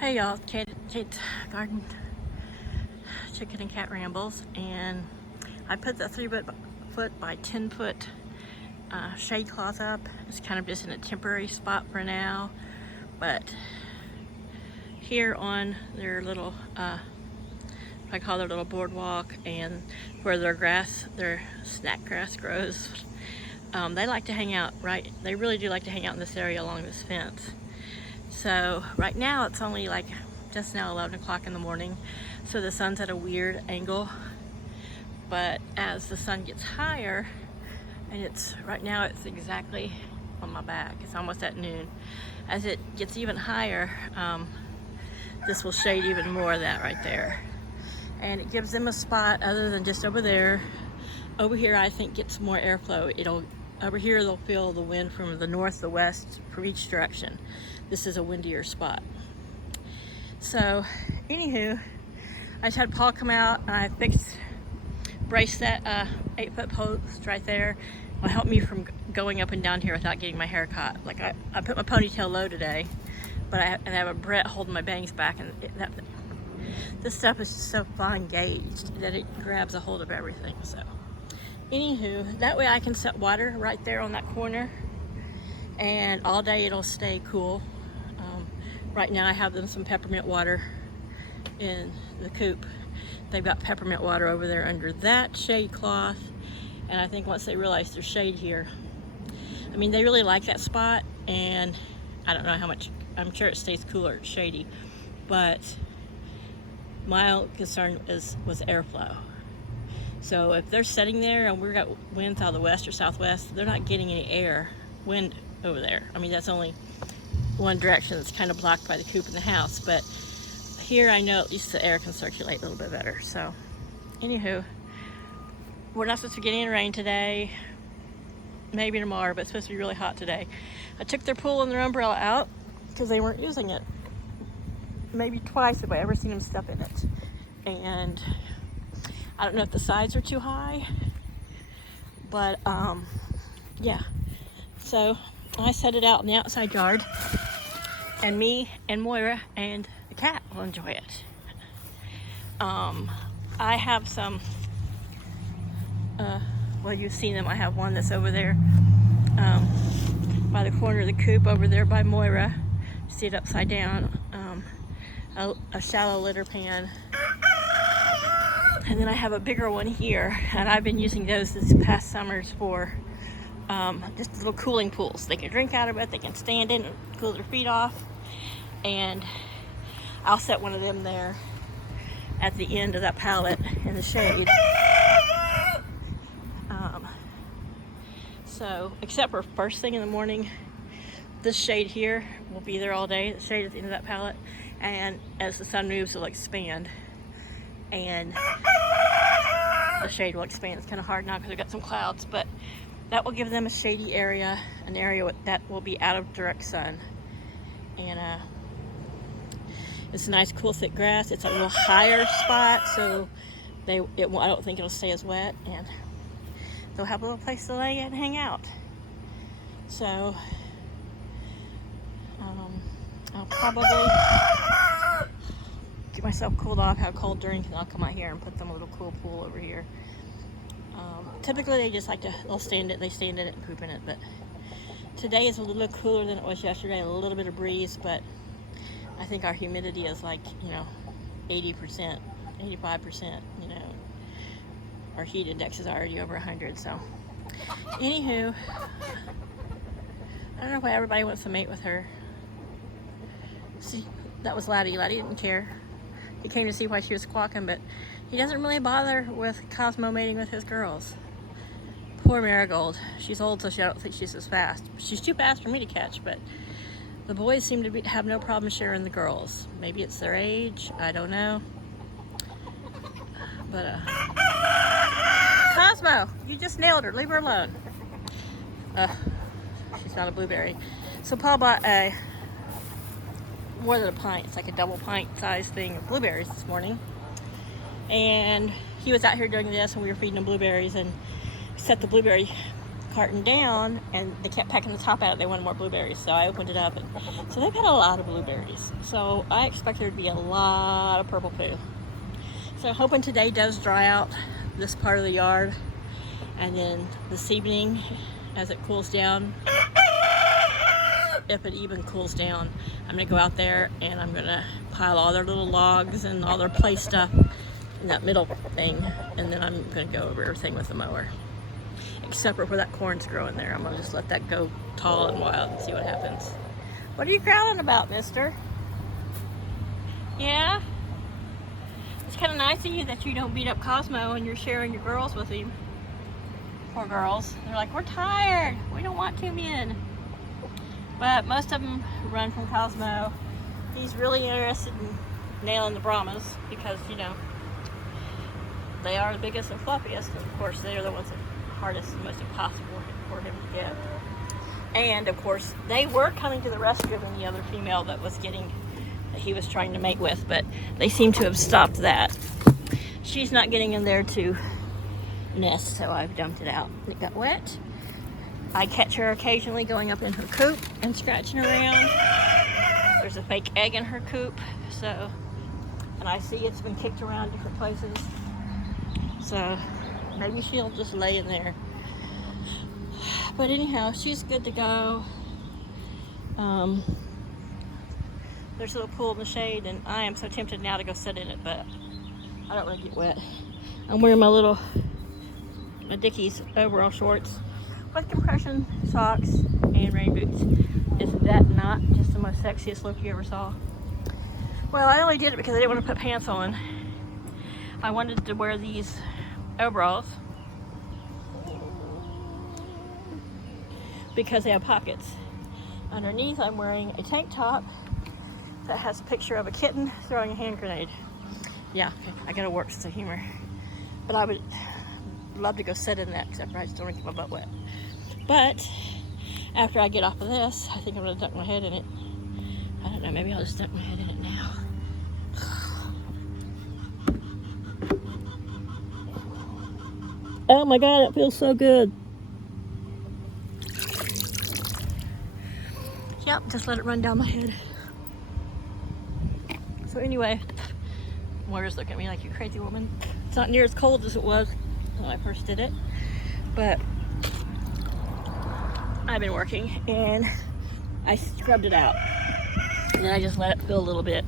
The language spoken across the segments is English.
Hey y'all, Kate's Garden Chicken and Cat Rambles, and I put the 3 foot by 10 foot shade cloth up. It's kind of just in a temporary spot for now, but here on their little, I call their little boardwalk, and where their snack grass grows, they like to hang out, right? They really do like to hang out in this area along this fence. So right now it's only like just now 11 o'clock in the morning, so the sun's at a weird angle, but as the sun gets higher, and right now it's exactly on my back, it's almost at noon, as it gets even higher, this will shade even more of that right there, and it gives them a spot other than just over there. Over here I think gets more airflow. Over here they'll feel the wind from the north, the west, from each direction. This is a windier spot. So, anywho, I just had Paul come out and I braced that 8-foot post right there. Will help me from going up and down here without getting my hair caught. Like I put my ponytail low today, but I have a Brett holding my bangs back, and this stuff is so fine gauged that it grabs a hold of everything. So. Anywho, that way I can set water right there on that corner, and all day it'll stay cool. Right now I have them some peppermint water in the coop. They've got peppermint water over there under that shade cloth, and I think once they realize there's shade here, I mean, they really like that spot, and I don't know how much, I'm sure it stays cooler, it's shady, but my only concern was airflow. So if they're sitting there and we've got winds out of the west or southwest, they're not getting any wind over there. I mean, that's only one direction that's kind of blocked by the coop in the house, but here I know at least the air can circulate a little bit better. So anywho, we're not supposed to get any rain today, maybe tomorrow, but it's supposed to be really hot today. I took their pool and their umbrella out because they weren't using it. Maybe twice have I ever seen them step in it, and I don't know if the sides are too high, but yeah. So I set it out in the outside yard, and me and Moira and the cat will enjoy it. I have some, well, you've seen them. I have one that's over there by the corner of the coop over there by Moira. See it upside down, a shallow litter pan. And then I have a bigger one here, and I've been using those this past summers for just little cooling pools. They can drink out of it, they can stand in and cool their feet off, and I'll set one of them there at the end of that pallet in the shade. So, except for first thing in the morning, this shade here will be there all day, the shade at the end of that pallet, and as the sun moves, it'll expand, and the shade will expand. It's kind of hard now because we've got some clouds, but that will give them a shady area, an area that will be out of direct sun. And it's a nice, cool, thick grass. It's a little higher spot, so I don't think it'll stay as wet, and they'll have a little place to lay and hang out. So I'll probably get myself cooled off, have a cold drink, and I'll come out here and put them a little cool pool over here. Typically they just like to, they stand in it and poop in it, but today is a little cooler than it was yesterday, a little bit of breeze, but I think our humidity is like, 80%, 85%, our heat index is already over 100, so anywho, I don't know why everybody wants to mate with her. See, that was Laddie. Laddie didn't care. He came to see why she was squawking, but he doesn't really bother with Cosmo mating with his girls. Poor Marigold. She's old, so I don't think she's as fast. She's too fast for me to catch, but the boys seem to have no problem sharing the girls. Maybe it's their age. I don't know. But, Cosmo, you just nailed her. Leave her alone. She's not a blueberry. So Paul bought more than a pint. It's like a double pint size thing of blueberries this morning. And he was out here doing this, and we were feeding him blueberries, and set the blueberry carton down, and they kept packing the top out. They wanted more blueberries, so I opened it up, and so they've got a lot of blueberries. So I expect there to be a lot of purple poo. So hoping today does dry out this part of the yard, and then this evening, as it cools down, if it even cools down, I'm gonna go out there and I'm gonna pile all their little logs and all their play stuff in that middle thing, and then I'm gonna go over everything with the mower, except for where that corn's growing there. I'm gonna just let that go tall and wild and see what happens. What are you growling about, mister? Yeah? It's kind of nice of you that you don't beat up Cosmo and you're sharing your girls with him. Poor girls. They're like, we're tired. We don't want two men. But most of them run from Cosmo. He's really interested in nailing the Brahmas because, you know, they are the biggest and fluffiest. And of course, they are the ones that are hardest and most impossible for him to get. And of course, they were coming to the rescue of the other female that he was trying to mate with, but they seem to have stopped that. She's not getting in there to nest, so I've dumped it out. It got wet. I catch her occasionally going up in her coop and scratching around. There's a fake egg in her coop, and I see it's been kicked around different places. So maybe she'll just lay in there. But anyhow, she's good to go. There's a little pool in the shade, and I am so tempted now to go sit in it, but I don't want to get wet. I'm wearing my Dickies overall shorts with compression socks and rain boots. Is that not just the most sexiest look you ever saw? Well, I only did it because I didn't want to put pants on. I wanted to wear these overalls because they have pockets. Underneath, I'm wearing a tank top that has a picture of a kitten throwing a hand grenade. Yeah, okay, I gotta work sense of humor. But I would love to go sit in that, except I just don't want to get my butt wet. But after I get off of this, I think I'm gonna duck my head in it. I don't know, maybe I'll just duck my head in it now. Oh my God, it feels so good. Yep, just let it run down my head. So anyway, Moira's looking at me like, you crazy woman. It's not near as cold as it was when I first did it, but I've been working and I scrubbed it out. And then I just let it fill a little bit.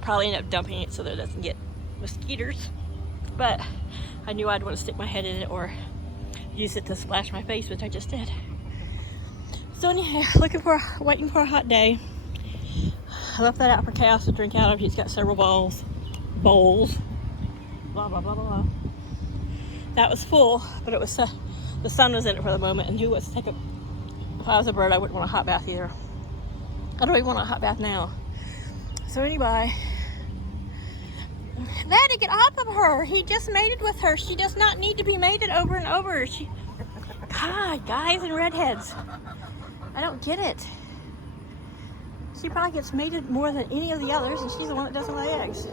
Probably end up dumping it so that it doesn't get mosquitoes. But I knew I'd want to stick my head in it or use it to splash my face, which I just did. So anyhow, waiting for a hot day. I left that out for Chaos to drink out of. He's got several bowls. Blah, blah, blah, blah, blah. That was full, but it was the sun was in it for the moment, and who wants to take a... If I was a bird, I wouldn't want a hot bath either. I don't even want a hot bath now. So anyway, Daddy, get off of her. He just mated with her. She does not need to be mated over and over. God, guys and redheads. I don't get it. She probably gets mated more than any of the others, and she's the one that doesn't lay eggs.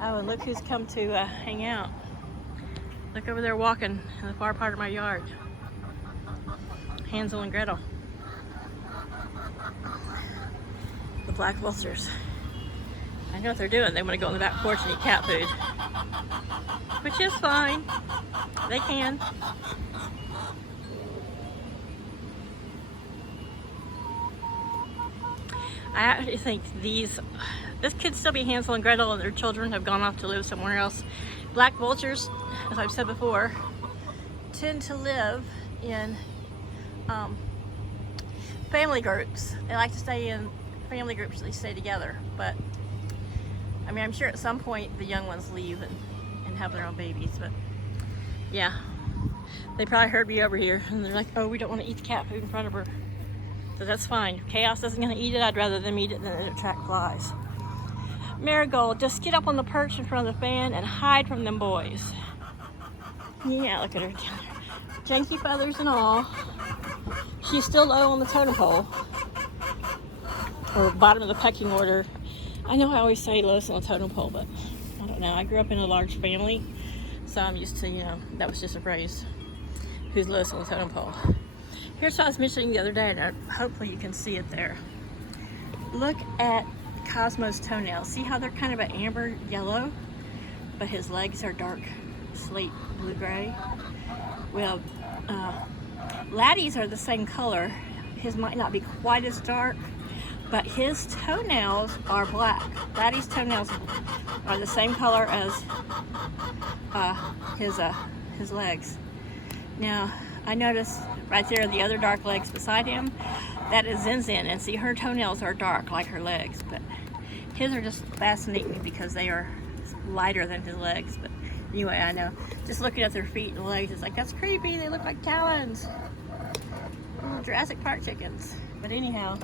Oh, and look who's come to hang out. Look over there walking in the far part of my yard. Hansel and Gretel. The black vultures. I know what they're doing. They want to go on the back porch and eat cat food. Which is fine. They can. I actually think this could still be Hansel and Gretel, and their children have gone off to live somewhere else. Black vultures, as I've said before, tend to live in family groups. They like to stay in family groups, they stay together. But I mean, I'm sure at some point the young ones leave and have their own babies. But yeah, they probably heard me over here and they're like, oh, we don't want to eat the cat food in front of her. So that's fine. Chaos isn't going to eat it. I'd rather them eat it than it attract flies. Marigold, just get up on the perch in front of the fan and hide from them boys. Yeah, look at her. Janky feathers and all. She's still low on the totem pole. Or bottom of the pecking order. I know I always say lowest on the totem pole, but I don't know. I grew up in a large family, so I'm used to, that was just a phrase. who's lowest on the totem pole. Here's what I was mentioning the other day, and hopefully you can see it there. Look at Cosmo's toenails. See how they're kind of an amber yellow, but his legs are dark slate blue-gray? Well, Laddie's are the same color. His might not be quite as dark, but his toenails are black. Laddie's toenails are the same color as his legs. Now, I noticed right there the other dark legs beside him, that is Zen Zen, and see, her toenails are dark like her legs, but his are just fascinating me because they are lighter than his legs. But anyway, I know, just looking at their feet and legs, it's like, that's creepy, they look like talons. Oh, Jurassic Park chickens. But anyhow,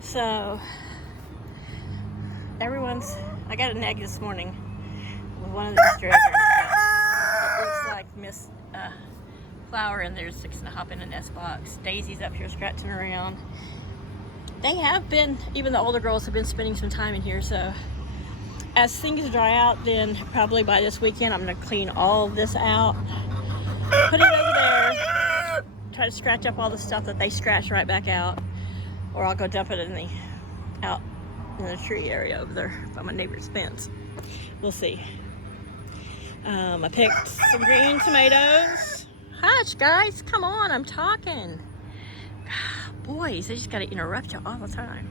so I got an egg this morning with one of these drakers. It looks like Miss Flower in there's fixing to hop in a nest box. Daisy's up here scratching around. They have been, even the older girls have been spending some time in here, so as things dry out, then probably by this weekend I'm going to clean all of this out, put it over there, try to scratch up all the stuff that they scratch right back out, or I'll go dump it out in the tree area over there by my neighbor's fence. We'll see. I picked some green tomatoes. Hush, guys, come on, I'm talking. Boys, they just gotta interrupt you all the time.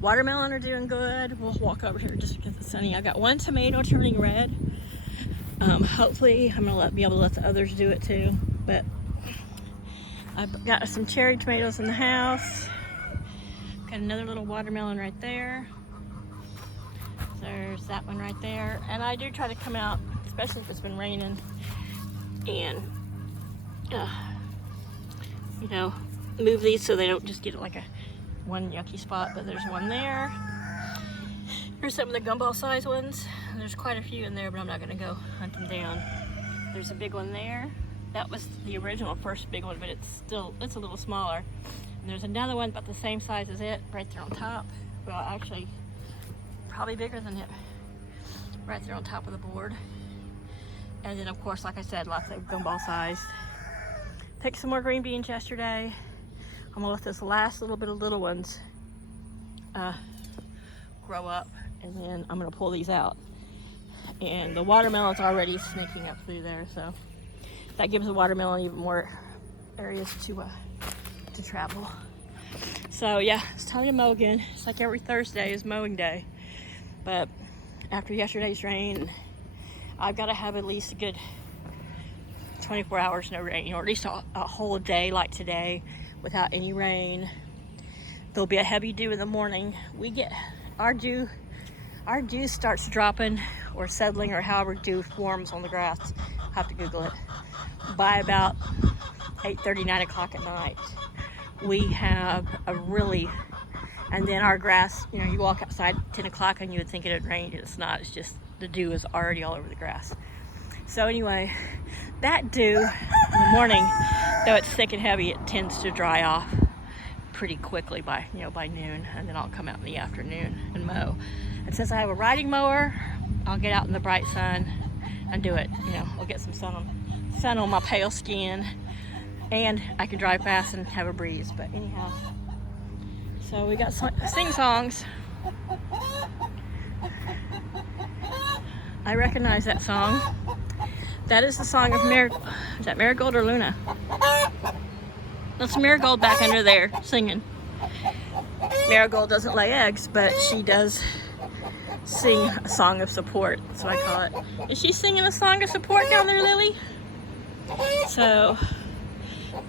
Watermelon are doing good. We'll walk over here just because it's sunny. I got one tomato turning red. Hopefully I'm gonna be able to let the others do it too. But I've got some cherry tomatoes in the house. Got another little watermelon right there. There's that one right there. And I do try to come out, especially if it's been raining, and you know, move these so they don't just get like one yucky spot. But there's one there. Here's some of the gumball size ones. There's quite a few in there, but I'm not gonna go hunt them down. There's a big one there. That was the original first big one, but it's a little smaller. And there's another one about the same size as it right there on top. Well, actually, probably bigger than it, right there on top of the board. And then, of course, like I said, lots of gumball sized. Picked some more green beans yesterday. I'm gonna let this last little bit of little ones grow up, and then I'm gonna pull these out. And the watermelon's already snaking up through there, so that gives the watermelon even more areas to travel. So yeah, it's time to mow again. It's like every Thursday is mowing day. But after yesterday's rain, I've got to have at least a good 24 hours no rain, or at least a whole day like today without any rain. There'll be a heavy dew in the morning. We get our dew starts dropping or settling, or however dew forms on the grass. I'll have to Google it. By about 8:30, 9 o'clock at night, we have a really, and then our grass, you know, you walk outside at 10 o'clock and you would think it had rained, and it's not. It's just the dew is already all over the grass. So anyway, that dew in the morning, though it's thick and heavy, it tends to dry off pretty quickly by noon, and then I'll come out in the afternoon and mow. And since I have a riding mower, I'll get out in the bright sun and do it. You know, I'll get some sun on my pale skin, and I can drive fast and have a breeze. But anyhow, so we got sing songs. I recognize that song. That is the song of Marigold. Is that Marigold or Luna? That's Marigold back under there singing. Marigold doesn't lay eggs, but she does sing a song of support. That's what I call it. Is she singing a song of support down there, Lily? So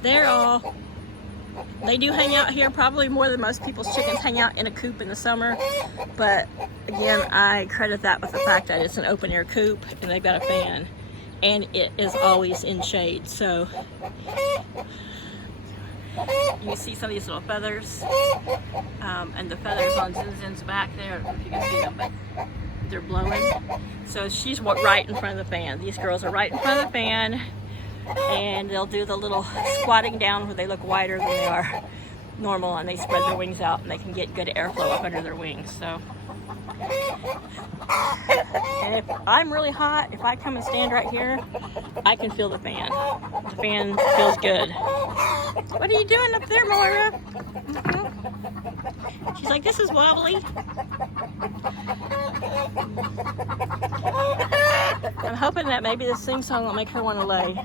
they do hang out here probably more than most people's chickens hang out in a coop in the summer. But again, I credit that with the fact that it's an open air coop and they've got a fan, and it is always in shade. So you see some of these little feathers, and the feathers on Zinzin's back there, I don't know if you can see them, but they're blowing. So she's right in front of the fan. These girls are right in front of the fan, and they'll do the little squatting down where they look wider than they are normal, and they spread their wings out and they can get good airflow up under their wings. So And if I'm really hot, if I come and stand right here, I can feel the fan. The fan feels good. What are you doing up there, Moira? She's like, this is wobbly. I'm hoping that maybe this sing song will make her want to lay.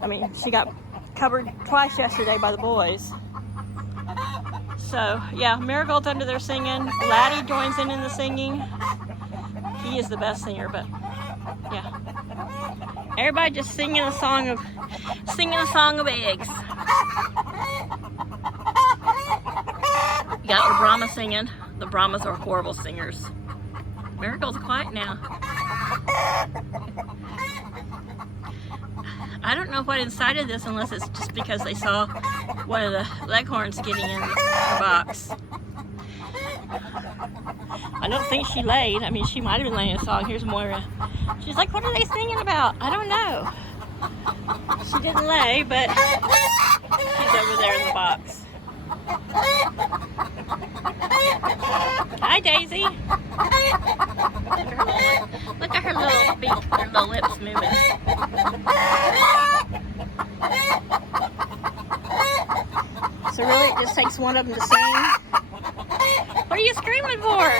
I mean, she got covered twice yesterday by the boys. So, yeah, Marigold's under there singing. Laddie joins in the singing. He is the best singer, but yeah. Everybody just singing a song of eggs. You got the Brahma singing. The Brahmas are horrible singers. Marigold's quiet now. I don't know what incited this unless it's just because they saw one of the leghorns getting in the box. I don't think she laid. I mean, she might have been laying a song. Here's Moira. She's like, what are they singing about? I don't know. She didn't lay, but she's over there in the box. Hi, Daisy. Look at her little beak, her little lips moving. So really, it just takes one of them to sing. What are you screaming for?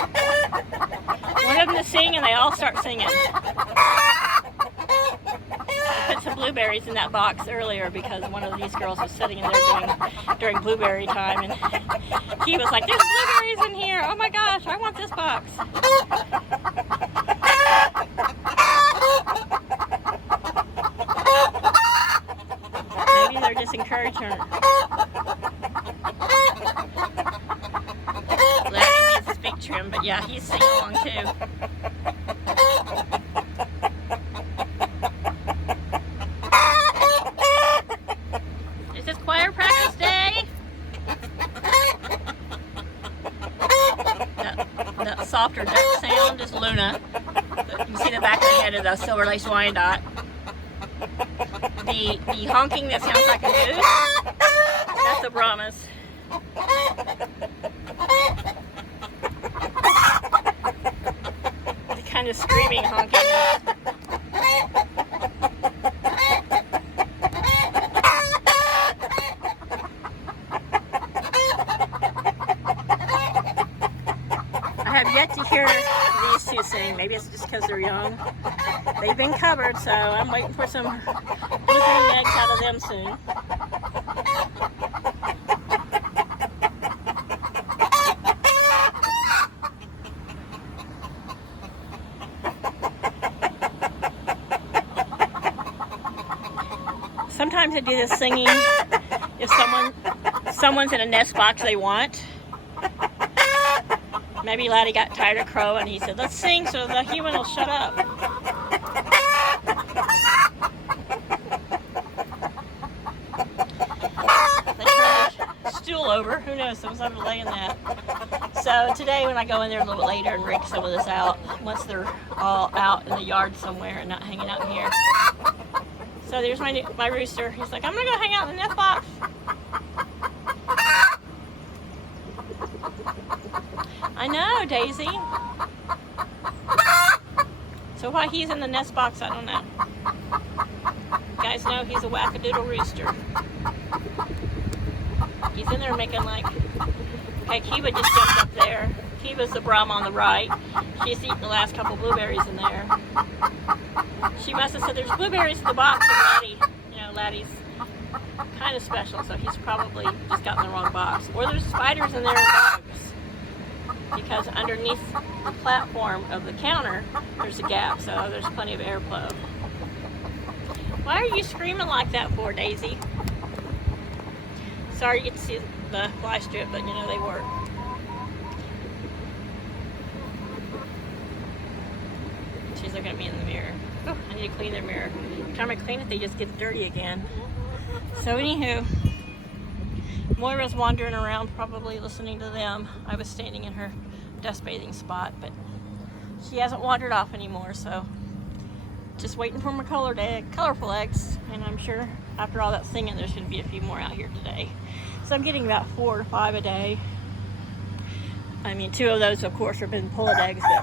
One of them to sing and they all start singing. I put some blueberries in that box earlier because one of these girls was sitting in there during blueberry time, and he was like, there's blueberries in here. Oh my gosh, I want this box. Maybe they're just encouraging her. Larry needs his big trim, but yeah, he's singing along too. Is this choir practice day? That softer duck sound is Luna. You can see the back of the head of the Silver Lace Wyandotte. The honking that sounds like a goose, that's the Brahmas. The kind of screaming honking. I have yet to hear these two sing. Maybe it's just because they're young. They've been covered, so I'm waiting for some blue-green eggs out of them soon. Sometimes I do this singing if someone's in a nest box they want. Maybe Laddie got tired of crow and he said, let's sing so the human will shut up. They turned the stool over. Who knows? Someone's under laying that. So today when I go in there a little bit later and rig some of this out, once they're all out in the yard somewhere and not hanging out here. So there's my rooster. He's like, I'm going to go hang out in the nest box. I know, Daisy. So why he's in the nest box, I don't know. You guys know he's a wackadoodle rooster. He's in there making like... Okay, Kiva just jumped up there. Kiva's the Brahma on the right. She's eaten the last couple blueberries in there. She must have said there's blueberries in the box, and Laddie, Laddie's kind of special, so he's probably just gotten the wrong box. Or there's spiders in there and bugs. Because underneath the platform of the counter, there's a gap, so there's plenty of airflow. Why are you screaming like that for, Daisy? Sorry you get to see the fly strip, but they work. She's looking at me in the mirror. Oh, I need to clean their mirror. Every time I clean it, they just get dirty again. So anywho, Moira's wandering around probably listening to them. I was standing in her dust bathing spot, but she hasn't wandered off anymore, so just waiting for my colorful eggs, and I'm sure after all that singing there's going to be a few more out here today. So I'm getting about 4 to 5 a day. I mean, 2 of those, of course, have been pullet eggs. But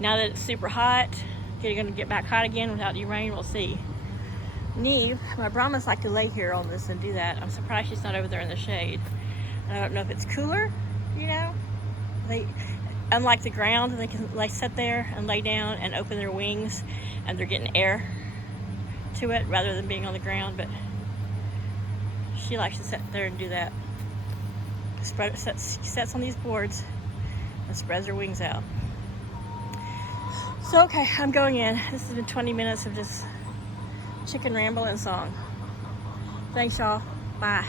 now that it's super hot, it's going to get back hot again without any rain. We'll see. Neve, my Brahmas like to lay here on this and do that. I'm surprised she's not over there in the shade. I don't know if it's cooler, you know. They, unlike the ground, they can like sit there and lay down and open their wings, and they're getting air to it rather than being on the ground. But she likes to sit there and do that. Sits on these boards and spreads her wings out. So okay, I'm going in. This has been 20 minutes of just chicken ramble and song. Thanks, y'all. Bye.